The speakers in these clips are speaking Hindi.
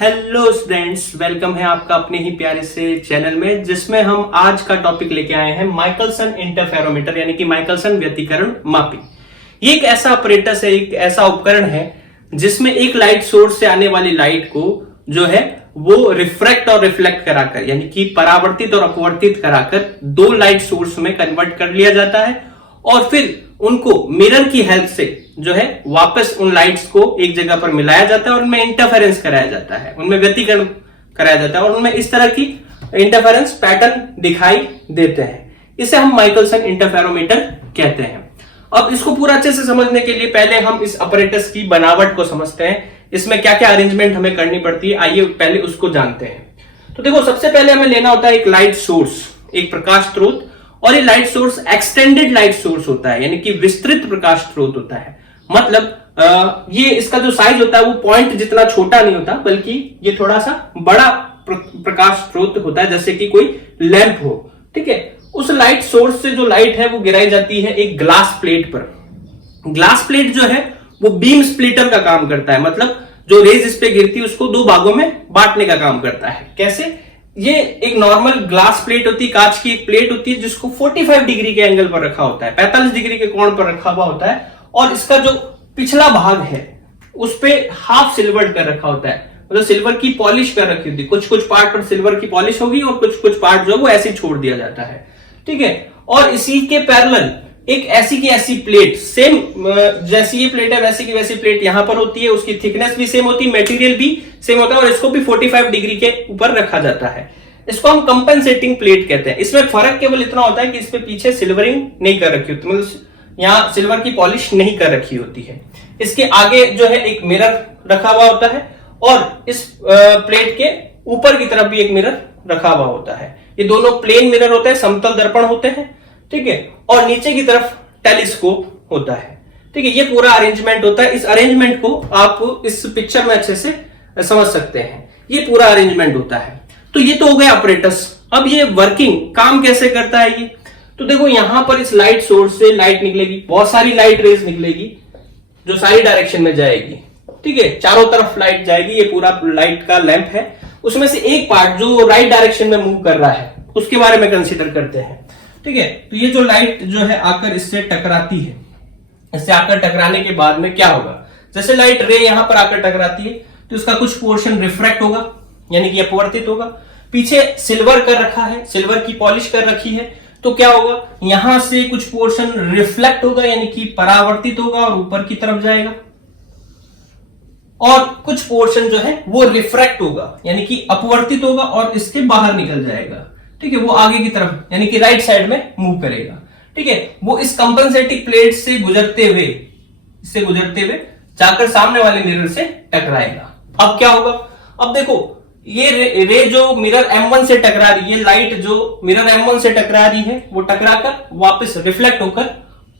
हेलो स्टूडेंट्स, वेलकम है आपका अपने ही प्यारे से चैनल में, जिसमें हम आज का टॉपिक लेके आए हैं माइकलसन इंटरफेरोमीटर यानी कि माइकलसन व्यतिकरण मापी। ये एक ऐसा ऑपरेटस है, एक ऐसा उपकरण है जिसमें एक लाइट सोर्स से आने वाली लाइट को जो है वो रिफ्रैक्ट और रिफ्लेक्ट कराकर यानी कि परावर्तित और अपवर्तित कराकर दो लाइट सोर्स में कन्वर्ट कर लिया जाता है और फिर उनको मिरर की हेल्प से जो है वापस उन लाइट्स को एक जगह पर मिलाया जाता है और उनमें इंटरफेरेंस कराया जाता है, उनमें व्यतिकरण कराया जाता है और उनमें इस तरह की इंटरफेरेंस पैटर्न दिखाई देते हैं। इसे हम माइकलसन इंटरफेरोमीटर कहते हैं। अब इसको पूरा अच्छे से समझने के लिए पहले हम इस अपरेटस की बनावट को समझते हैं, इसमें क्या क्या अरेंजमेंट हमें करनी पड़ती है, आइए पहले उसको जानते हैं। तो देखो, सबसे पहले हमें लेना होता है एक लाइट सोर्स, एक प्रकाश स्रोत, और ये light source extended light source होता है यानी कि विस्तृत प्रकाश स्रोत होता है। मतलब ये इसका जो साइज होता है वो पॉइंट जितना छोटा नहीं होता, बल्कि ये थोड़ा सा बड़ा प्रकाश स्रोत होता है, जैसे कि कोई लैंप हो। ठीक है, उस लाइट सोर्स से जो लाइट है वो गिराई जाती है एक ग्लास प्लेट पर। ग्लास प्लेट जो है वो बीम स्प्लिटर का काम करता है, मतलब जो रेज इस पे गिरती है उसको दो भागों में बांटने का काम करता है। कैसे? ये एक नॉर्मल ग्लास प्लेट होती है, कांच की एक प्लेट होती है जिसको 45 डिग्री के एंगल पर रखा होता है, 45 डिग्री के कोण पर रखा हुआ होता है, और इसका जो पिछला भाग है उस पे हाफ सिल्वर्ड कर रखा होता है, मतलब सिल्वर की पॉलिश कर रखी होती है। कुछ कुछ पार्ट पर सिल्वर की पॉलिश होगी और कुछ कुछ पार्ट जो है वो ऐसे छोड़ दिया जाता है। ठीक है, और इसी के पैरेलल एक ऐसी की ऐसी प्लेट, सेम जैसी ये प्लेट है वैसी की वैसी प्लेट यहां पर होती है, उसकी थिकनेस भी सेम होती है, मटेरियल भी सेम होता है, और इसको भी 45 डिग्री के ऊपर रखा जाता है। इसको हम कंपेंसेटिंग प्लेट कहते हैं। इसमें फर्क केवल इतना होता है कि इस पे पीछे सिल्वरिंग नहीं कर रखी होती, मतलब यहाँ सिल्वर की पॉलिश नहीं कर रखी होती है। इसके आगे जो है एक मिरर रखा हुआ होता है और इस प्लेट के ऊपर की तरफ भी एक मिरर रखा हुआ होता है। ये दोनों प्लेन मिरर होते हैं, समतल दर्पण होते हैं। ठीक है, और नीचे की तरफ टेलीस्कोप होता है। ठीक है, ये पूरा अरेंजमेंट होता है। इस अरेंजमेंट को आप इस पिक्चर में अच्छे से समझ सकते हैं। ये पूरा अरेंजमेंट होता है। तो ये तो हो गया ऑपरेटस। अब ये वर्किंग काम कैसे करता है ये, तो देखो यहां पर इस लाइट सोर्स से लाइट निकलेगी, बहुत सारी लाइट रेज निकलेगी जो सारी डायरेक्शन में जाएगी। ठीक है, चारों तरफ लाइट जाएगी। ये पूरा लाइट का लैंप है, उसमें से एक पार्ट जो राइट डायरेक्शन में मूव कर रहा है उसके बारे में कंसीडर करते हैं। ठीक है, तो ये जो लाइट जो है आकर इससे टकराती है, इससे आकर टकराने के बाद में क्या होगा, जैसे लाइट रे यहां पर आकर टकराती है तो इसका कुछ पोर्शन रिफ्रैक्ट होगा यानी कि अपवर्तित होगा। पीछे सिल्वर कर रखा है, सिल्वर की पॉलिश कर रखी है, तो क्या होगा, यहां से कुछ पोर्शन रिफ्लेक्ट होगा यानी कि परावर्तित होगा और ऊपर की तरफ जाएगा, और कुछ पोर्शन जो है वो रिफ्रैक्ट होगा यानी कि अपवर्तित होगा और इसके बाहर निकल जाएगा। ठीक है, वो आगे की तरफ यानी कि राइट साइड में मूव करेगा। ठीक है, वो इस कंपनसेटिंग प्लेट से गुजरते हुए, इससे गुजरते हुए जाकर सामने वाले मिरर से टकराएगा। अब क्या होगा, अब देखो ये रे जो मिरर M1 से टकरा रही है, लाइट जो मिरर M1 से टकरा रही है वो टकराकर वापस रिफ्लेक्ट होकर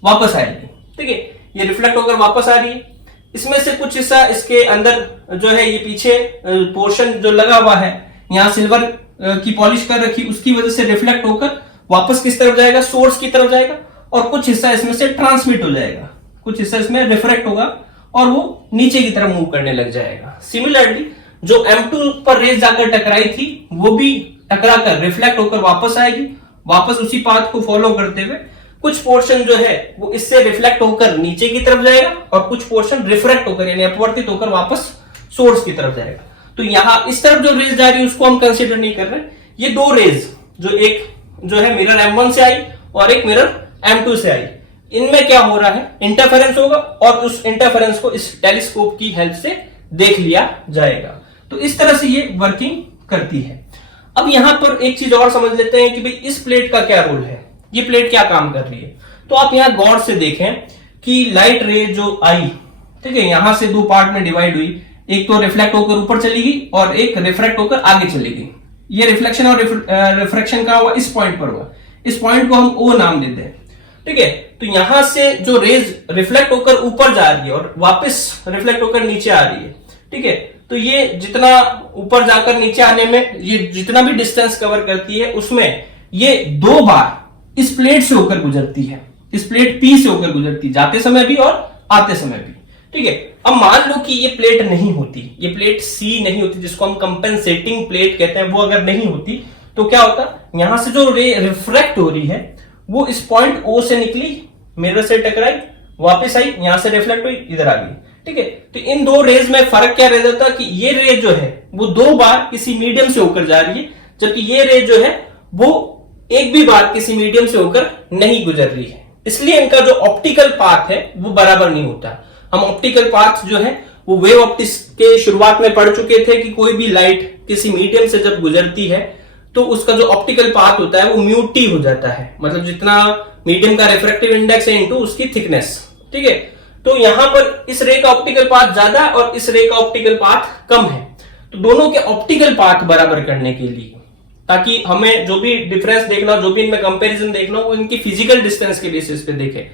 वापस आएगी। ठीक है, ये रिफ्लेक्ट होकर वापस आ रही है। इसमें से कुछ हिस्सा इसके अंदर जो है ये पीछे पोर्शन जो लगा हुआ है, यहां सिल्वर की पॉलिश कर रखी, उसकी वजह से रिफ्लेक्ट होकर वापस किस तरफ जाएगा, सोर्स की तरफ जाएगा, और कुछ हिस्सा इसमें से ट्रांसमिट हो जाएगा, कुछ हिस्सा इसमें रिफ्रेक्ट होगा और वो नीचे की तरफ मूव करने लग जाएगा। सिमिलरली जो M2 पर रेज जाकर टकराई थी वो भी टकराकर रिफ्लेक्ट होकर वापस आएगी, वापस उसी पाथ को फॉलो करते हुए कुछ पोर्शन जो है वो इससे रिफ्लेक्ट होकर नीचे की तरफ जाएगा और कुछ पोर्शन रिफ्रेक्ट होकर यानी अपवर्तित होकर वापस सोर्स की तरफ जाएगा। तो यहां इस तरफ जो रेज जा रही है उसको हम कंसीडर नहीं कर रहे। ये दो रेज जो एक जो है मिरर M1 से आई और एक मिरर M2 से आई, इनमें क्या हो रहा है, इंटरफेरेंस होगा और उस इंटरफेरेंस को इस टेलीस्कोप की हेल्प से देख लिया जाएगा। तो इस तरह से ये वर्किंग करती है। अब यहां पर एक चीज और समझ लेते हैं कि भाई इस प्लेट का क्या रोल है, ये प्लेट क्या काम कर रही है। तो आप यहां गौर से देखें कि लाइट रे जो आई, ठीक है, यहां से दो पार्ट में डिवाइड हुई, एक तो रिफ्लेक्ट होकर ऊपर चली गई और एक रिफ्रैक्ट होकर आगे चली गई। ये रिफ्लेक्शन और रिफ्रैक्शन का हुआ इस पॉइंट पर हुआ, इस पॉइंट को हम O नाम देते हैं। ठीक है, तो यहां से जो रेज रिफ्लेक्ट होकर ऊपर जा रही है और वापस रिफ्लेक्ट होकर नीचे आ रही है। ठीक है, तो ये जितना ऊपर जाकर नीचे आने में ये जितना भी डिस्टेंस कवर करती है उसमें ये दो बार इस प्लेट से होकर गुजरती है, इस प्लेट P से होकर गुजरती है, जाते समय भी और आते समय भी। ठीक है, अब मान लो कि ये प्लेट नहीं होती, ये प्लेट सी नहीं होती, जिसको हम कंपेंसेटिंग प्लेट कहते हैं, वो अगर नहीं होती तो क्या होता, यहां से जो रे रिफ्रैक्ट हो रही है वो इस पॉइंट ओ से निकली, मिरर से टकराई, वापस आई, यहां से रिफ्लेक्ट हुई, इधर आ गई। ठीक है, तो इन दो रेज में फर्क क्या रह जाता कि ये रे जो है वो 2 बार किसी मीडियम से होकर जा रही है, जबकि ये रे जो है वो एक भी बार किसी मीडियम से होकर नहीं गुजर रही है। इसलिए इनका जो ऑप्टिकल पाथ है वो बराबर नहीं होता। हम ऑप्टिकल पाथ जो है वो वेव ऑप्टिक्स के शुरुआत में पढ़ चुके थे कि कोई भी लाइट किसी मीडियम से जब गुजरती है तो उसका जो ऑप्टिकल पाथ होता है वो म्यू टी हो जाता है, मतलब जितना मीडियम का रिफ्रैक्टिव इंडेक्स है इनटू उसकी थिकनेस। ठीक है, तो यहां पर इस रे का ऑप्टिकल पाथ ज्यादा है और इस रे का ऑप्टिकल पाथ कम है, तो दोनों के ऑप्टिकल पाथ बराबर करने के लिए, ताकि हमें जो भी डिफरेंस देखना हो, जो भी इनमें कंपैरिजन देखना हो, वो इनकी फिजिकल डिस्टेंस के बेसिस पे देखें।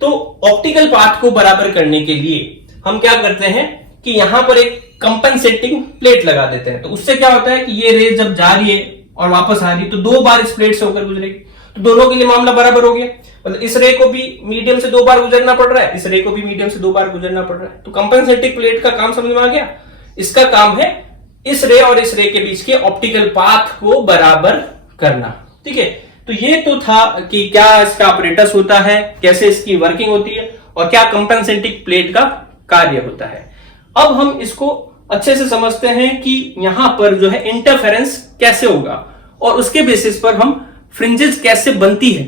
तो ऑप्टिकल पाथ को बराबर करने के लिए हम क्या करते हैं कि यहां पर एक कंपेंसेटिंग प्लेट लगा देते हैं। तो उससे क्या होता है कि ये रे जब जा रही है और वापस आ रही है तो 2 बार इस प्लेट से होकर गुजरेगी, तो दोनों के लिए मामला बराबर हो गया। मतलब इस रे को भी मीडियम से 2 बार गुजरना पड़ रहा है, इस रे को भी मीडियम से 2 बार गुजरना पड़ रहा है। तो कंपेंसेटिंग प्लेट का काम समझ में आ गया। इसका काम है इस रे और इस रे के बीच के ऑप्टिकल पाथ को बराबर करना। ठीक है, तो ये तो था कि क्या इसका ऑपरेटस होता है, कैसे इसकी वर्किंग होती है और क्या कंपेंसेटिंग प्लेट का कार्य होता है। अब हम इसको अच्छे से समझते हैं कि यहां पर जो है इंटरफेरेंस कैसे होगा और उसके बेसिस पर हम फ्रिंजेस कैसे बनती है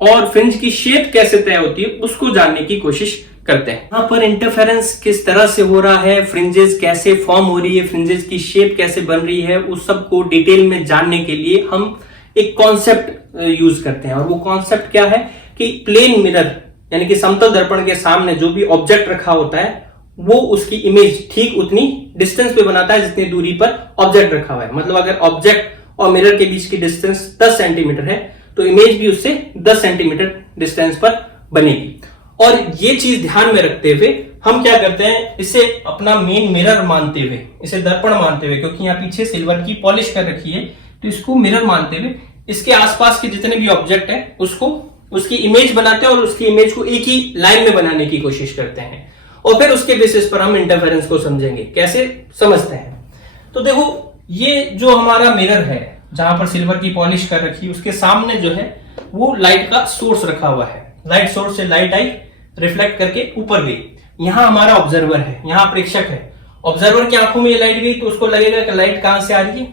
और फ्रिंज की शेप कैसे तय होती है उसको जानने की कोशिश करते हैं। यहां पर इंटरफेरेंस किस तरह से हो रहा है, फ्रिंजेस कैसे फॉर्म हो रही है, फ्रिंजेस की शेप कैसे बन रही है, उस सब को डिटेल में जानने के लिए हम एक कॉन्सेप्ट यूज करते हैं। और वो कॉन्सेप्ट क्या है कि प्लेन मिरर यानी कि समतल दर्पण के सामने जो भी ऑब्जेक्ट रखा होता है वो उसकी इमेज ठीक उतनी डिस्टेंस पे बनाता है जितनी दूरी पर ऑब्जेक्ट रखा हुआ है। मतलब अगर ऑब्जेक्ट और मिरर के बीच की डिस्टेंस 10 सेंटीमीटर है तो इमेज भी उससे 10 सेंटीमीटर डिस्टेंस पर बनेगी। और ये चीज ध्यान में रखते हुए हम क्या करते हैं, इसे अपना मेन मिरर मानते हुए, इसे दर्पण मानते हुए, क्योंकि यहाँ पीछे सिल्वर की पॉलिश कर रखी है तो इसको मिरर मानते हुए इसके आसपास के जितने भी ऑब्जेक्ट है उसको उसकी इमेज बनाते हैं और उसकी इमेज को एक ही लाइन में बनाने की कोशिश करते हैं। और फिर उसके बेसिस पर हम इंटरफेरेंस को समझेंगे, कैसे समझते हैं। तो देखो ये जो हमारा मिरर है जहां पर सिल्वर की पॉलिश कर रखी है उसके सामने जो है वो लाइट का सोर्स रखा हुआ है। लाइट सोर्स से लाइट आई, रिफ्लेक्ट करके ऊपर गई। यहां हमारा ऑब्जर्वर है, यहां प्रेक्षक है। ऑब्जर्वर की आंखों में ये लाइट गई तो उसको लगेगा कि लाइट कहां से आ रही है,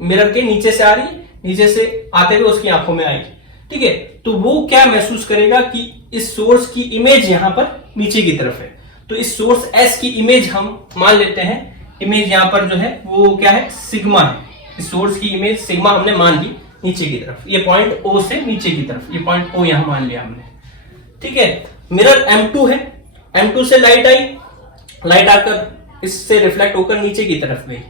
मिरर के नीचे से आ रही है, नीचे से आते हुए उसकी आंखों में आएगी। ठीक है, तो वो क्या महसूस करेगा कि इस सोर्स की इमेज यहां पर नीचे की तरफ है। तो इस सोर्स एस की इमेज हम मान लेते हैं, इमेज यहां पर जो है वो क्या है, सिग्मा है। इस सोर्स की इमेज सिग्मा हमने मान ली नीचे की तरफ, ये पॉइंट ओ से नीचे की तरफ, ये पॉइंट ओ यहां मान लिया हमने। ठीक है, मिरर M2 है, M2 से लाइट आई, लाइट आकर इससे रिफ्लेक्ट होकर नीचे की तरफ गई।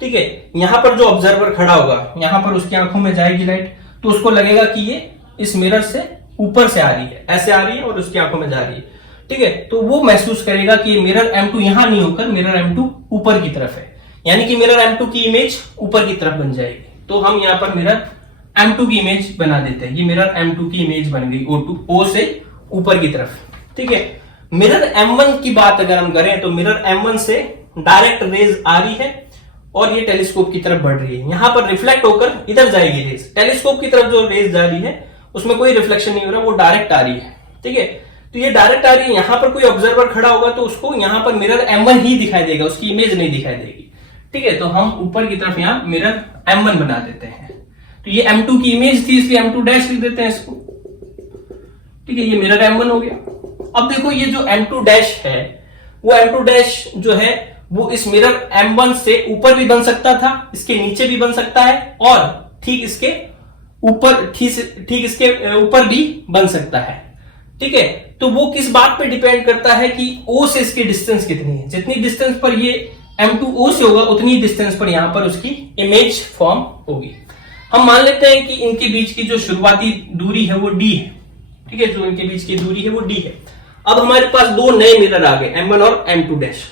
ठीक है, यहां पर जो ऑब्जर्वर खड़ा होगा यहां पर उसकी आंखों में जाएगी लाइट, तो उसको लगेगा कि ये इस मिरर से ऊपर से आ रही है, ऐसे आ रही है और उसकी आंखों में जा रही है। ठीक है, तो वो महसूस करेगा कि मिरर M2 यहां नहीं होकर मिरर M2 ऊपर की तरफ है, यानी कि मिरर M2 की इमेज ऊपर की तरफ बन जाएगी। तो हम यहां पर मिरर M2 की इमेज बना देते हैं, ये मिरर M2 की इमेज बन गई O से ऊपर की तरफ। ठीक है, मिरर M1 की बात अगर हम करें तो मिरर M1 से डायरेक्ट रेज आ रही है और ये टेलीस्कोप की तरफ बढ़ रही है। यहां पर रिफ्लेक्ट होकर इधर जाएगी रेज, टेलीस्कोप की तरफ जो रेज जा रही है उसमें कोई रिफ्लेक्शन नहीं हो रहा, वो डायरेक्ट आ रही है। ठीक है, तो ये डायरेक्ट आ रही है, यहां पर कोई ऑब्जर्वर खड़ा होगा तो उसको यहां पर मिरर M1 ही दिखाई देगा, उसकी इमेज नहीं दिखाई देगी। ठीक है, तो हम ऊपर की तरफ यहां मिरर M1 बना देते हैं। तो ये M2 की इमेज थी इसलिए M2 डैश लिख देते हैं इसको। ठीक है, ये मिरर M1 हो गया। अब देखो ये जो M2 डैश है वो M2 डैश जो है वो इस मिरर M1 से ऊपर भी बन सकता था, इसके नीचे भी बन सकता है और ठीक इसके ऊपर ठीक इसके ऊपर भी बन सकता है। ठीक है, तो वो किस बात पे डिपेंड करता है कि O से इसकी डिस्टेंस कितनी है। जितनी डिस्टेंस पर ये M2 O से होगा उतनी डिस्टेंस पर यहां पर उसकी इमेज फॉर्म होगी। हम मान लेते हैं कि इनके बीच की जो शुरुआती दूरी है वो D है। ठीक है, जो इनके बीच की दूरी है वो D है। अब हमारे पास 2 नए मिरर आ गए, M1 और M2 डैश,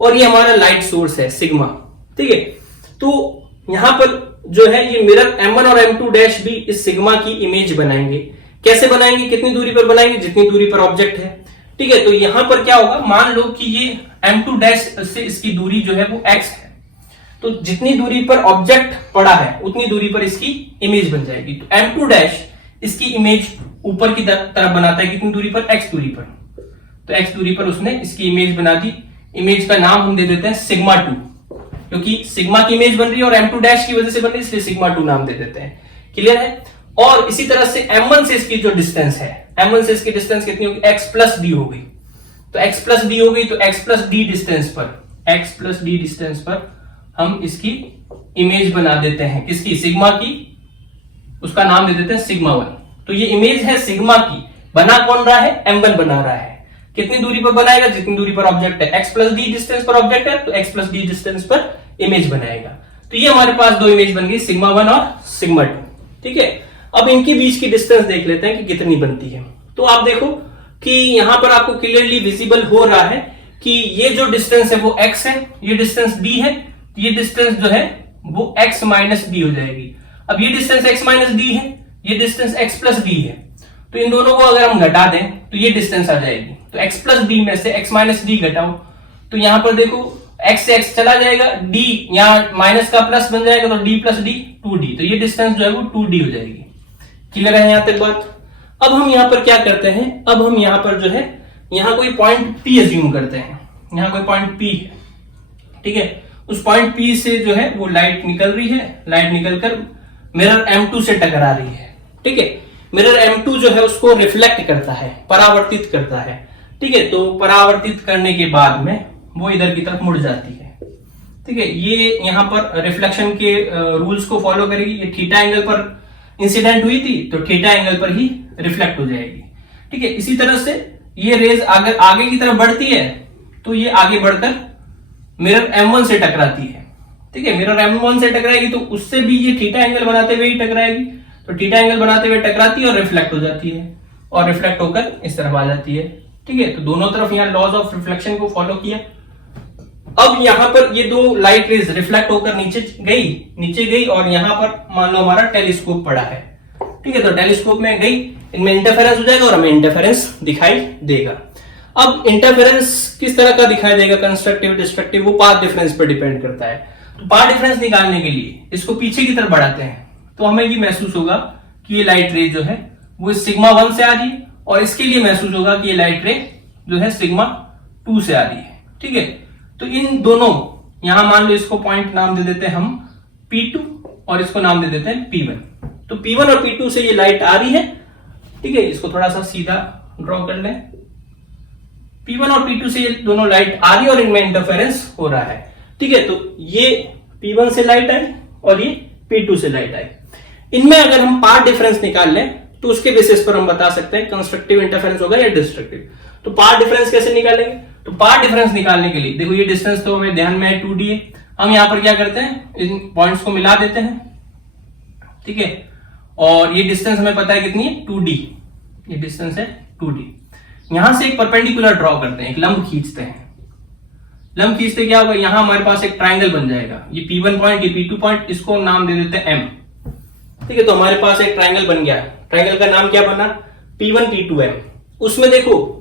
और ये हमारा लाइट सोर्स है सिग्मा। ठीक है, तो यहां पर जो है ये मिरर M1 और M2 डैश भी इस सिग्मा की इमेज बनाएंगे। कैसे बनाएंगे, कितनी दूरी पर बनाएंगे, जितनी दूरी पर ऑब्जेक्ट है। ठीक है, तो यहां पर क्या होगा, मान लो कि ये M2 डैश से इसकी दूरी जो है वो x है, तो जितनी दूरी पर ऑब्जेक्ट पड़ा है उतनी दूरी पर इसकी इमेज बन जाएगी। तो M2 डैश इसकी इमेज ऊपर की तरफ बनाता है, कितनी दूरी पर, x दूरी पर। तो x दूरी पर उसने इसकी इमेज बना दी। इमेज का नाम हम दे देते हैं सिग्मा 2, क्योंकि सिग्मा की इमेज बन रही है और M2 डैश की वजह से बन रही है, इसलिए सिग्मा 2 नाम दे देते हैं। क्लियर है। और इसी तरह से M1 से इसकी जो डिस्टेंस है, M1 से इसकी डिस्टेंस कितनी होगी, x प्लस डी हो गई। तो x प्लस डी हो गई, तो x प्लस डी डिस्टेंस पर हम इसकी इमेज बना देते हैं, किसकी, सिग्मा की। उसका नाम दे देते हैं सिग्मा 1। तो ये इमेज है सिग्मा की, बना कौन रहा है, M1 बना रहा है। कितनी दूरी पर बनाएगा, जितनी दूरी पर ऑब्जेक्ट है। x प्लस डी डिस्टेंस पर ऑब्जेक्ट है, तो x प्लस डी डिस्टेंस पर इमेज बनाएगा। तो ये हमारे पास दो इमेज बन गई, सिग्मा 1 और सिग्मा 2। ठीक है। अब इनके बीच की डिस्टेंस देख लेते हैं कि कितनी बनती है। तो आप देखो कि यहां पर आपको क्लियरली विजिबल हो रहा है कि ये जो डिस्टेंस है वो x है, ये डिस्टेंस d है, ये डिस्टेंस जो है वो x माइनस डी हो जाएगी। अब ये डिस्टेंस x माइनस डी है, ये डिस्टेंस x प्लस डी है, तो इन दोनों को अगर हम घटा दें तो ये डिस्टेंस आ जाएगी। तो x प्लस डी में से x माइनस डी घटाओ, तो यहां पर देखो x से x चला जाएगा, d यहां माइनस का प्लस बन जाएगा, तो d प्लस डी 2d, तो ये डिस्टेंस जो है वो 2d हो जाएगी। क्लियर है यहां तक बात। अब हम यहां पर क्या करते हैं, अब हम यहां पर जो है यहां कोई पॉइंट P अज्यूम करते हैं, यहां कोई पॉइंट P है। ठीक है। उस पॉइंट P से जो है वो लाइट निकल रही है, लाइट निकलकर मिरर M2 से टकरा रही है। ठीक है। मिरर M2 जो है उसको रिफ्लेक्ट करता है, परावर्तित करता है। ठीक है। तो परावर्तित करने के बाद में वो इधर की तरफ मुड़ जाती है। ठीक है। ये यहां पर रिफ्लेक्शन के रूल्स को फॉलो करेगी। ये थीटा एंगल पर इंसिडेंट हुई थी, तो थीटा एंगल पर ही रिफ्लेक्ट हो जाएगी। ठीक है। इसी तरह से ये रेज अगर आगे की तरफ बढ़ती है तो ये आगे बढ़कर मिरर M1 से टकराती है। ठीक है। मिरर M1 से टकराएगी तो उससे भी ये थीटा एंगल बनाते हुए ही टकराएगी, तो थीटा एंगल बनाते हुए टकराती है और रिफ्लेक्ट हो जाती है, और रिफ्लेक्ट होकर इस तरफ आ जाती है। ठीक है। तो दोनों तरफ यहाँ लॉज ऑफ रिफ्लेक्शन को फॉलो किया। अब यहां पर ये दो लाइट रेज रिफ्लेक्ट होकर नीचे गई और यहां पर मान लो हमारा टेलीस्कोप पड़ा है। ठीक है। तो टेलीस्कोप में गई, इनमें इंटरफेरेंस हो जाएगा और हमें इंटरफेरेंस दिखाई देगा। अब इंटरफेरेंस किस तरह का दिखाई देगा, कंस्ट्रक्टिव डिस्ट्रक्टिव, वो पाथ डिफरेंस पर डिपेंड करता है। तो पाथ डिफरेंस निकालने के लिए इसको पीछे की तरफ बढ़ाते हैं, तो हमें ये महसूस होगा कि ये लाइट रे जो है वो सिग्मा 1 से आ रही है, और इसके लिए महसूस होगा कि ये लाइट रे जो है सिग्मा 2 से आ रही है। ठीक है। तो इन दोनों, यहां मान लो इसको पॉइंट नाम दे देते हैं हम P2 और इसको नाम दे देते हैं P1। तो P1 और P2 से ये लाइट आ रही है। ठीक है। इसको थोड़ा सा सीधा ड्रॉ कर लें। P1 और P2 से ये दोनों लाइट आ रही है और इनमें इंटरफेरेंस हो रहा है। ठीक है। तो ये P1 से लाइट आई और ये P2 से लाइट आई। इनमें अगर हम पाथ डिफरेंस निकाल लें तो उसके बेसिस पर हम बता सकते हैं कंस्ट्रक्टिव इंटरफेरेंस होगा या डिस्ट्रक्टिव। तो पाथ डिफरेंस कैसे निकालेंगे, तो पाथ डिफरेंस निकालने के लिए देखो ये डिस्टेंस तो हमें ध्यान में है 2d है। हम यहां पर क्या करते हैं, इन पॉइंट्स को मिला देते हैं। ठीक है। और ये डिस्टेंस हमें पता है कितनी है, 2d। ये डिस्टेंस है 2d। यहां से एक परपेंडिकुलर ड्रॉ करते हैं, एक लंब खींचते हैं। लंब खींचते क्या होगा, यहां हमारे पास एक ट्राइंगल बन जाएगा। ये P1 पॉइंट, ये P2 पॉइंट, इसको नाम दे देते हैं M। ठीक है। तो हमारे पास एक ट्राइंगल बन गया। ट्राइंगल का नाम क्या बना, P1 P2 M। उसमें देखो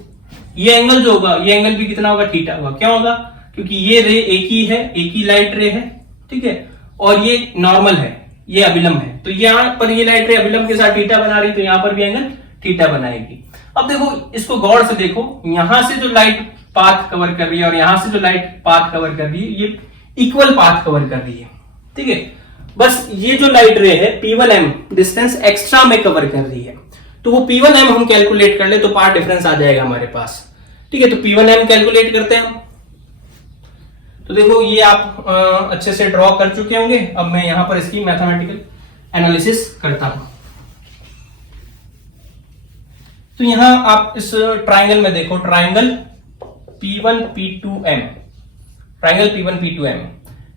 ये एंगल जो होगा, ये एंगल भी कितना होगा, थीटा होगा। क्या होगा, क्योंकि ये रे एक ही है, एक ही लाइट रे है। ठीक है। और ये नॉर्मल है, ये अभिलंब है, तो यहां पर ये लाइट रे अभिलंब के साथ थीटा बना रही, तो यहां पर भी एंगल थीटा बनाएगी। अब देखो इसको गौर से देखो, यहां से जो लाइट पाथ कवर कर रही है और यहां से जो लाइट पाथ कवर कर रही है, ये इक्वल पाथ कवर कर रही है। ठीक है। बस ये जो लाइट रे है P1M डिस्टेंस एक्स्ट्रा में कवर कर रही है, तो वो P1M हम कैलकुलेट कर ले तो पाथ डिफरेंस आ जाएगा हमारे पास। ठीक है। तो P1M कैलकुलेट करते हैं हम। तो देखो ये आप अच्छे से ड्रॉ कर चुके होंगे। अब मैं यहां पर इसकी मैथमेटिकल एनालिसिस करता हूं। तो यहां आप इस ट्राइंगल में देखो, triangle P1 P2M, triangle P1 P2M।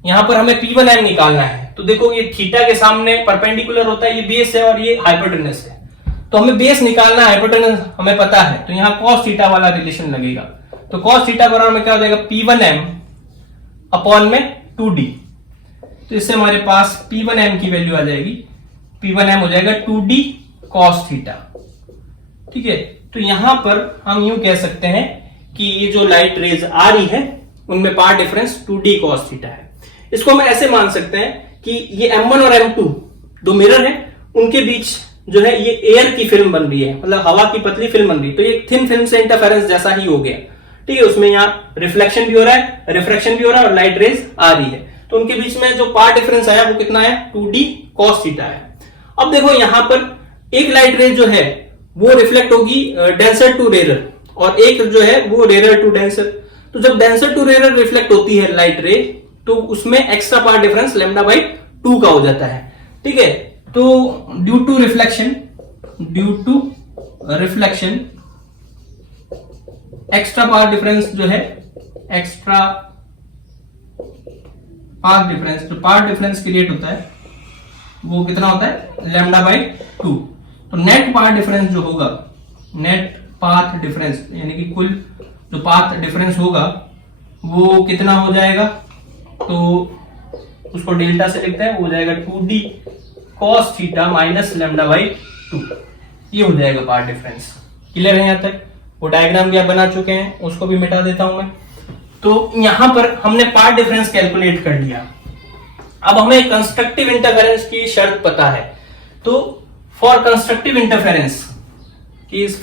यहां पर हमें P1M निकालना है। तो देखो ये थीटा के सामने परपेंडिकुलर होता है, ये बेस है और ये हाइपोटेनस है। तो हमें बेस निकालना है, हाइपोटेनस हमें पता है, तो यहां cos थीटा वाला रिलेशन लगेगा। तो cos थीटा बराबर में क्या हो जाएगा, P1M अपॉन में 2d। तो इससे हमारे पास P1M की वैल्यू आ जाएगी, P1M हो जाएगा 2d cos थीटा। ठीक है। तो यहां पर हम यूं कह सकते हैं कि ये जो लाइट रेज आ रही है उनमें path difference 2d cos theta है। इसको हम ऐसे मान सकते हैं कि ये M1 और M2 दो मिरर हैं, उनके बीच जो है ये एयर की फिल्म बन रही है, मतलब हवा की पतली फिल्म बन रही है, तो ये थिन फिल्म से इंटरफेरेंस जैसा ही हो गया। ठीक है, उसमें यहाँ रिफ्लेक्शन भी हो रहा है, रिफ्रैक्शन भी हो रहा है और लाइट रेज आ रही है, तो उनके बीच में जो पाथ डिफरेंस आया वो कितना है, 2d cos थीटा है। अब देखो यहां पर एक लाइट रेज जो है वो रिफ्लेक्ट होगी डेंसर टू रेयर, और एक जो है वो रेयर टू डेंसर। तो जब डेंसर टू रेयर रिफ्लेक्ट होती है लाइट रे, तो उसमें extra path difference lambda by 2 का हो जाता है। ठीक है, तो due to reflection extra path difference जो है, एक्स्ट्रा पाथ डिफरेंस, जो पाथ डिफरेंस क्रिएट होता है वो कितना होता है, लैम्डा बाई 2। तो नेट पाथ डिफरेंस जो होगा, नेट पाथ डिफरेंस यानी कि कुल जो पाथ डिफरेंस होगा वो कितना हो जाएगा, तो उसको डेल्टा से लिखते हैं, वो हो जाएगा 2d cos theta minus lambda by 2। ये हो जाएगा पाथ डिफरेंस। क्लियर है यहां तक? वो डायग्राम भी आप बना चुके हैं, उसको भी मिटा देता हूं मैं। तो यहां पर हमने पाथ डिफरेंस कैलकुलेट कर लिया। अब हमें कंस्ट्रक्टिव इंटरफेरेंस की शर्त पता है, तो for constructive interference case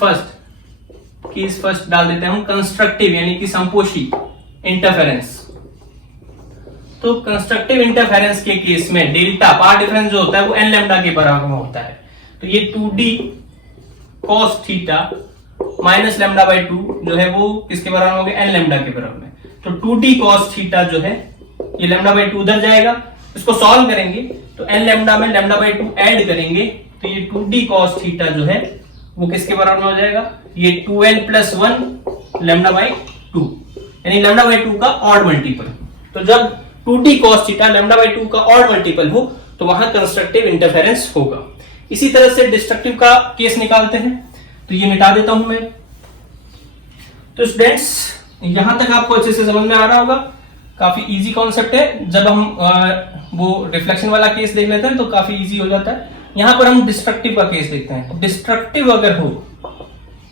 first डाल देते हैं हम कंस्ट्रक्टिव यानी कि संपोषी इंटरफेरेंस। तो कंस्ट्रक्टिव इंटरफेरेंस के केस में डेल्टा पाथ डिफरेंस जो होता है वो n लैम्डा के बराबर में होता है। तो ये 2d cos theta minus lambda by 2 जो है वो किसके बराबर हो गया, n लैम्डा के बराबर में। तो 2d cos थीटा जो है ये लैम्डा बाई 2 उधर जाएगा, इसको सॉल्व करेंगे तो n लैम्डा में लैम्डा बाई 2 ऐड करेंगे तो ये 2d cos थीटा जो है वो किसके बराबर में हो जाएगा, ये 2n प्लस 1 लैम्डा बाई 2 यानी लैम्डा बाई 2 का ऑड मल्टीपल। तो जब 2d cos theta lambda by 2 का ऑड मल्टीपल हो तो वहां कंस्ट्रक्टिव इंटरफेरेंस होगा। इसी तरह से डिस्ट्रक्टिव का केस निकालते हैं, तो ये मिटा देता हूं मैं। तो स्टूडेंट्स यहां तक आपको अच्छे से समझ में आ रहा होगा, काफी इजी कॉन्सेप्ट है। जब हम वो रिफ्लेक्शन वाला केस देख लेते हैं तो काफी इजी हो जाता है। यहां पर हम डिस्ट्रक्टिव का केस देखते हैं। डिस्ट्रक्टिव अगर हो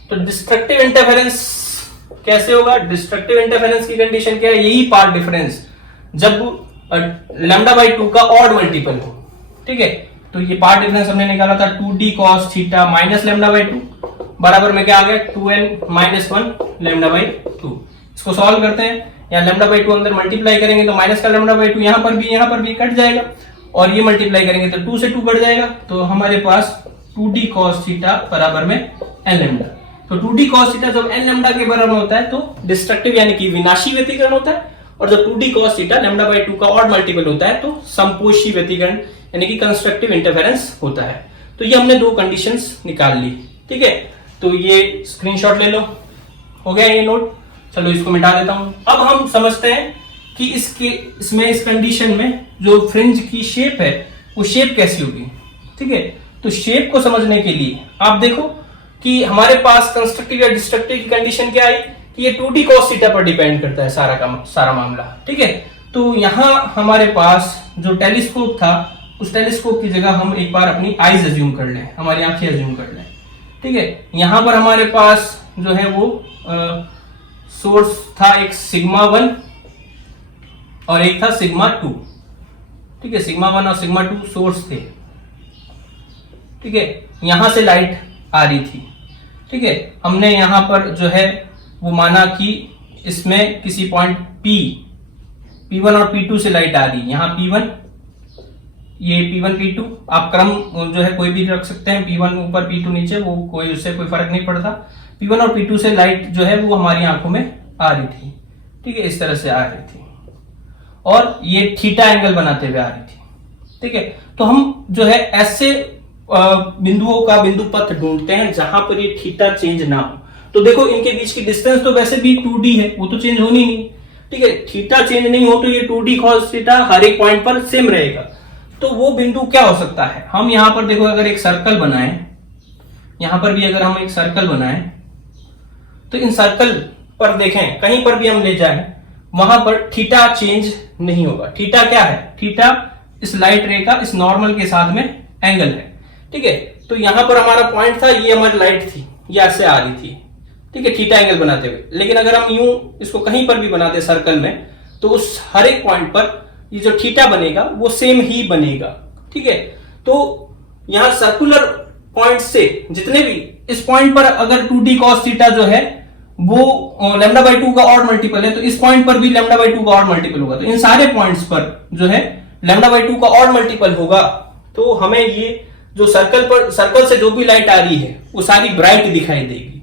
तो डिस्ट्रक्टिव इंटरफेरेंस कैसे होगा, डिस्ट्रक्टिव इंटरफेरेंस की कंडीशन क्या है, यही पाथ डिफरेंस जब लैम्डा बाई 2 का ऑड मल्टीपल हो। ठीक है, तो ये पाथ डिफरेंस हमने निकाला था 2d cos theta minus lambda by 2 बराबर में क्या आ गया, 2n माइनस 1 लैम्डा बाई 2। इसको सॉल्व करते हैं, यहाँ लैम्डा बाई 2 अंदर मल्टीप्लाई करेंगे तो माइनस का लैम्डा बाई 2 यहाँ पर भी कट जाएगा, और ये मल्टीप्लाई करेंगे तो 2 से 2 कट जाएगा, तो हमारे पास 2d cos थीटा बराबर में n लैम्डा। तो 2d cos थीटा जब n लैम्डा के बराबर होता है तो डिस्ट्रक्टिव यानी कि विनाशी व्यतिकरण होता है, और जब 2d cos theta lambda by 2 का ऑड मल्टीपल होता है तो संपोषी व्यतिकरण यानी कि कंस्ट्रक्टिव इंटरफेरेंस होता है। तो ये हमने दो कंडीशंस निकाल ली। ठीक है, तो ये स्क्रीनशॉट ले लो, हो गया ये नोट। चलो इसको मिटा देता हूं। अब हम समझते हैं कि इस कंडीशन में जो फ्रिंज की शेप है वो शेप कैसी होगी। ठीक है, तो शेप को समझने के लिए आप देखो कि हमारे पास कंस्ट्रक्टिव या डिस्ट्रक्टिव की कंडीशन क्या आई कि ये 2d cos थीटा पर डिपेंड करता है सारा मामला। ठीक है, तो यहां हमारे पास जो टेलीस्कोप था उस टेलीस्कोप की जगह हम एक बार अपनी आईज अज्यूम कर लें, हमारी आंखें अज्यूम कर लें। ठीक है, यहां पर हमारे पास जो है वो सोर्स था एक सिग्मा 1 और एक था सिग्मा 2। ठीक है, सिग्मा 1 और सिग्मा 2 सोर्स थे। ठीक है, यहां से लाइट आ रही थी। ठीक है, हमने यहां पर जो है वो माना कि इसमें किसी पॉइंट P1 और P2 से लाइट आ रही है। यहाँ P1, ये P1 P2, आप क्रम जो है कोई भी रख सकते हैं, P1 ऊपर P2 नीचे, वो कोई उससे कोई फर्क नहीं पड़ता। P1 और P2 से लाइट जो है वो हमारी आंखों में आ रही थी। ठीक है, इस तरह से आ रही थी और ये थीटा एंगल बनाते हुए आ रही थी। ठीक है, तो हम जो है ऐसे बिंदुओं का बिंदु पथ ढूंढते हैं जहां पर ये थीटा चेंज ना हो। तो देखो इनके बीच की डिस्टेंस तो वैसे भी 2d है, वो तो चेंज होनी नहीं। ठीक है, थीटा चेंज नहीं हो तो ये 2d cos थीटा हर एक पॉइंट पर सेम रहेगा। तो वो बिंदु क्या हो सकता है, हम यहां पर देखो अगर एक सर्कल बनाएं, यहां पर भी अगर हम एक सर्कल बनाएं तो इन सर्कल पर देखें कहीं पर भी हम ले जाएं वहां पर थीटा चेंज नहीं होगा। थीटा क्या है, थीटा इस लाइट रे का इस नॉर्मल के साथ में एंगल है। ठीक है, तो यहां पर हमारा पॉइंट था, ये हमारी लाइट थी, ये ऐसे आ रही थी। ठीक है, थीटा एंगल बनाते हुए। लेकिन अगर हम यूं इसको कहीं पर भी बनाते सर्कल में, तो उस हर एक पॉइंट पर ये जो थीटा बनेगा वो सेम ही बनेगा। ठीक है, तो यहां सर्कुलर पॉइंट से जितने भी इस पॉइंट पर अगर 2d cos थीटा जो है वो लैम्डा बाई 2 का ऑड मल्टीपल है, तो इस पॉइंट पर भी लैम्डा बाई 2 का ऑड मल्टीपल होगा। तो इन सारे पॉइंट्स पर जो है लैम्डा बाई 2 का ऑड मल्टीपल होगा। तो हमें ये जो सर्कल से जो भी लाइट आ रही है वो सारी ब्राइट दिखाई देगी।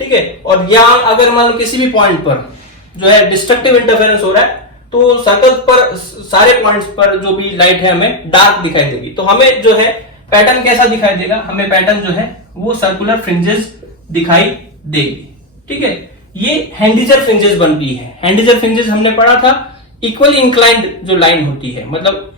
ठीक है, और यहां अगर मान लो किसी भी पॉइंट पर जो है डिस्ट्रक्टिव इंटरफेरेंस हो रहा है, तो सर्कल पर सारे पॉइंट्स पर जो भी लाइट है हमें डार्क दिखाई देगी। तो हमें जो है पैटर्न कैसा दिखाई देगा, हमें पैटर्न जो है वो सर्कुलर फ्रिंजेस दिखाई देगी। ठीक है, ये हेंडिजर फ्रिंजेस बन रही है। हेंडिजर फ्रिंजेस हमने पढ़ा था इक्वली इंक्लाइंड जो लाइन होती है, मतलब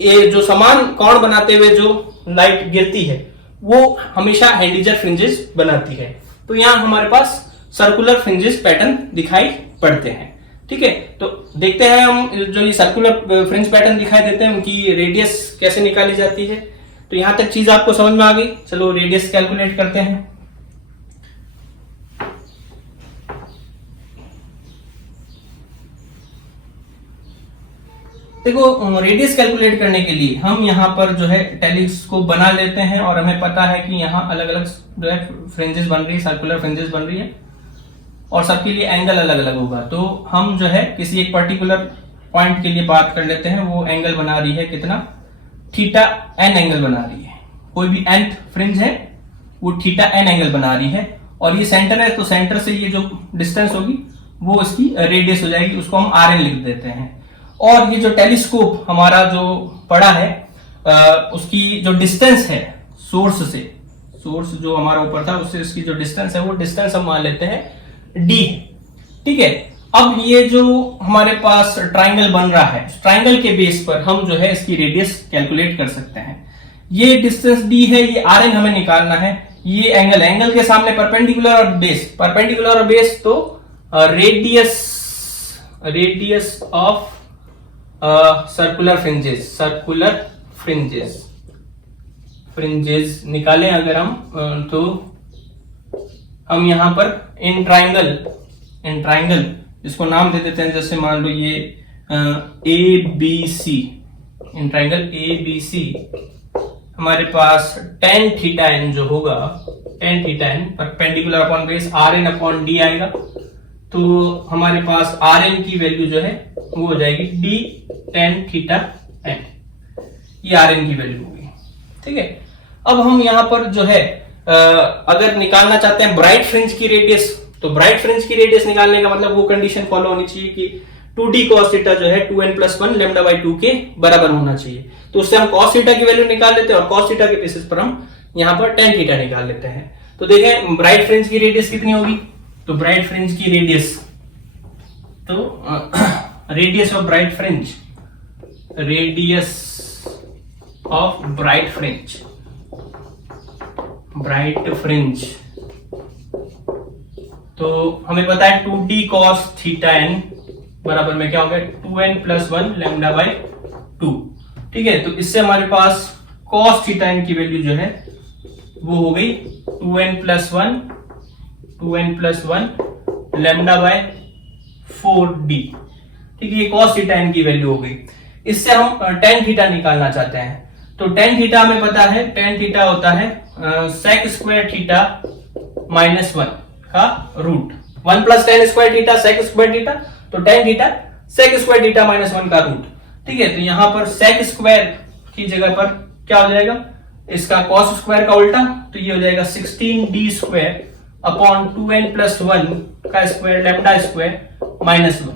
ये जो समान कोण बनाते हुए जो लाइट गिरती है वो हमेशा हेंडिजर फ्रिंजेस बनाती है। तो यहां हमारे पास सर्कुलर फ्रिंजेस पैटर्न दिखाई पड़ते हैं। ठीक है, तो देखते हैं हम जो ये सर्कुलर फ्रिंज पैटर्न दिखाई देते हैं उनकी रेडियस कैसे निकाली जाती है। तो यहां तक चीज आपको समझ में आ गई। चलो रेडियस कैलकुलेट करते हैं। देखो, रेडियस कैलकुलेट करने के लिए हम यहां पर जो है टेलीस्कोप बना लेते हैं और हमें पता है कि यहां अलग अलग जो है फ्रिंजेस बन रही है, सर्कुलर फ्रिंजेस बन रही है और सबके लिए एंगल अलग अलग होगा। तो हम जो है किसी एक पर्टिकुलर पॉइंट के लिए बात कर लेते हैं। वो एंगल बना रही है कितना, थीटा एन एंगल बना रही है। कोई भी nth फ्रिंज है वो थीटा एन एंगल बना रही है और ये सेंटर है, तो सेंटर से ये जो डिस्टेंस होगी वो इसकी रेडियस हो जाएगी, उसको हम आर एन लिख देते हैं। और ये जो टेलीस्कोप हमारा जो पड़ा है उसकी जो डिस्टेंस है सोर्स से, सोर्स जो हमारा ऊपर था उससे इसकी जो डिस्टेंस है वो डिस्टेंस हम मान लेते हैं डी। ठीक है, अब ये जो हमारे पास ट्राइंगल बन रहा है, ट्राइंगल के बेस पर हम जो है इसकी रेडियस कैलकुलेट कर सकते हैं। ये डिस्टेंस डी है, ये आर एन हमें निकालना है। ये एंगल के सामने परपेंडिकुलर और बेस, परपेंडिकुलर और बेस, तो रेडियस ऑफ सर्कुलर फ्रिंजेस निकालें अगर हम, तो हम यहां पर इन ट्राइंगल इसको नाम दे देते हैं। जैसे मान लो ये A B C, in triangle A B C हमारे पास tan थीटा एन जो होगा, tan theta N perpendicular upon base R N upon D आएगा। तो हमारे पास आर एन की वैल्यू जो है वो हो जाएगी डी tan थीटा एन, ये आर एन की वैल्यू होगी। ठीक है, अब हम यहां पर जो है अगर निकालना चाहते हैं ब्राइट फ्रिंज की रेडियस, तो ब्राइट फ्रिंज की रेडियस निकालने का मतलब वो कंडीशन फॉलो होनी चाहिए कि 2d cos थीटा जो है 2n+1 लैम्डा बाई 2 के बराबर होना चाहिए। तो उससे हम cos थीटा की वैल्यू निकाल लेते हैं और cos थीटा के बेसिस पर हम यहां पर tan थीटा निकाल लेते हैं। तो देखें ब्राइट फ्रिंज की रेडियस कितनी होगी, तो ब्राइट फ्रिंज की रेडियस, तो radius of bright fringe, radius of bright fringe, तो हमें पता है 2d cos थीटा n बराबर में क्या हो गया 2n+1 लैम्डा बाई 2। ठीक है, तो इससे हमारे पास cos थीटा n की वैल्यू जो है वो हो गई 2n+1 लैम्डा बाई 4d। ठीक है, ये cos थीटा n की वैल्यू हो गई। इससे हम tan थीटा निकालना चाहते हैं। तो tan थीटा हमें पता है, tan थीटा होता है sec स्क्वायर थीटा -1 का root, 1 + tan square theta sec square theta, तो tan theta sec square theta -1 का रूट। ठीक है, तो यहां पर sec स्क्वायर की जगह पर क्या हो जाएगा, इसका cos स्क्वायर का उल्टा, तो ये हो जाएगा 16d स्क्वायर अपॉन 2n+1 का स्क्वायर लैम्डा स्क्वायर -1।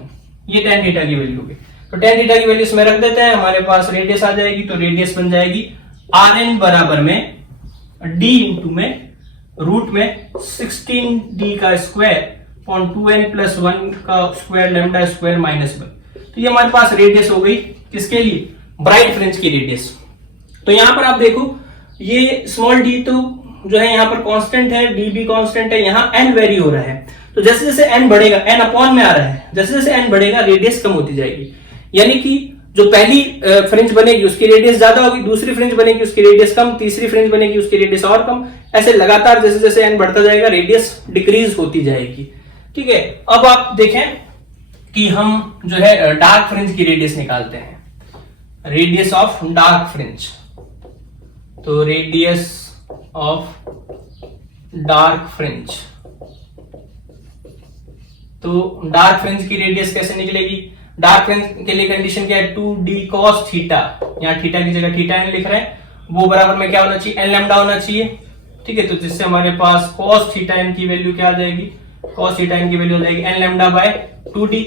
ये tan थीटा की वैल्यू होगी। तो tan थीटा की वैल्यू इसमें रख देते हैं, हमारे पास रेडियस आ जाएगी। तो रेडियस बन जाएगी rn बराबर में d इंटू में रूट में 16d का स्क्वायर अपॉन 2n+1 का स्क्वायर लैम्डा स्क्वायर -1। तो ये हमारे पास रेडियस हो गई किसके लिए, ब्राइट फ्रिंज की रेडियस। तो यहां पर आप देखो ये स्मॉल d तो जो है यहां पर कांस्टेंट है, d भी कांस्टेंट है, यहां n वेरी हो रहा है। तो जैसे जैसे n बढ़ेगा, n अपॉन में आ रहा है, जैसे जैसे n बढ़ेगा रेडियस कम होती जाएगी। यानी कि जो पहली फ्रिंज बनेगी उसकी रेडियस ज्यादा होगी, दूसरी फ्रिंज बनेगी उसकी रेडियस कम, तीसरी फ्रिंज बनेगी उसकी रेडियस और कम, ऐसे लगातार जैसे जैसे n बढ़ता जाएगा रेडियस डिक्रीज होती जाएगी। ठीक है, अब आप देखें कि हम जो है डार्क फ्रिंज की रेडियस निकालते हैं, रेडियस ऑफ डार्क फ्रिंज। तो रेडियस ऑफ डार्क फ्रिंज, तो डार्क फ्रिंज की रेडियस कैसे निकलेगी? डार्क फ्रिंज के लिए कंडीशन क्या है? 2d cos थीटा, यहाँ थीटा की जगह थीटा n लिख रहे हैं, वो बराबर में क्या होना चाहिए? n लैम्डा होना चाहिए। ठीक है, तो जिससे हमारे पास cos थीटा n की वैल्यू क्या आ जाएगी? cos थीटा n की वैल्यू हो जाएगी n लैम्डा बाय 2d।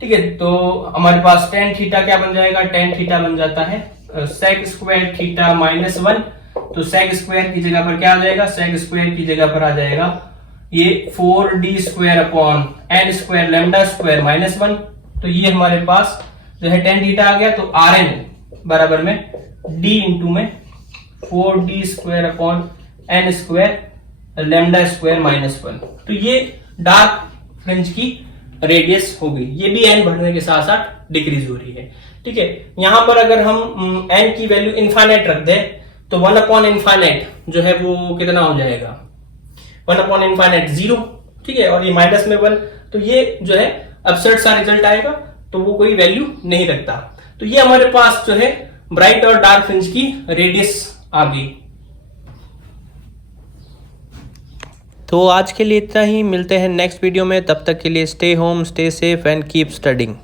ठीक है, तो हमारे पास tan थीटा क्या बन जाएगा? tan थीटा बन जाता है sec स्क्वायर थीटा माइनस 1। तो sec स्क्वायर की जगह पर क्या आ जाएगा? sec स्क्वायर की जगह पर आ जाएगा ये 4d square upon n square lambda square minus 1। तो ये हमारे पास जो है tan थीटा आ गया, तो Rn बराबर में d इंटू में 4d square upon n square lambda square minus 1। तो ये डार्क फ्रिंज की रेडियस हो गई, ये भी n बढ़ने के साथ साथ डिक्रीज हो रही है। ठीक है, यहां पर अगर हम n की वैल्यू इनफाइनाइट रख दें तो 1 अपॉन इनफाइनाइट जो है वो कितना हो जाएगा? 1 अपॉन इनफाइनाइट 0। ठीक है, और ये माइनस में 1, तो ये जो है अब्सर्ड सा रिजल्ट आएगा, तो वो कोई वैल्यू नहीं रखता। तो ये हमारे पास जो है ब्राइट और डार्क फ्रिंज की रेडियस आ गई। तो आज के लिए इतना ही, मिलते हैं नेक्स्ट वीडियो में। तब तक के लिए stay home, stay safe and keep studying.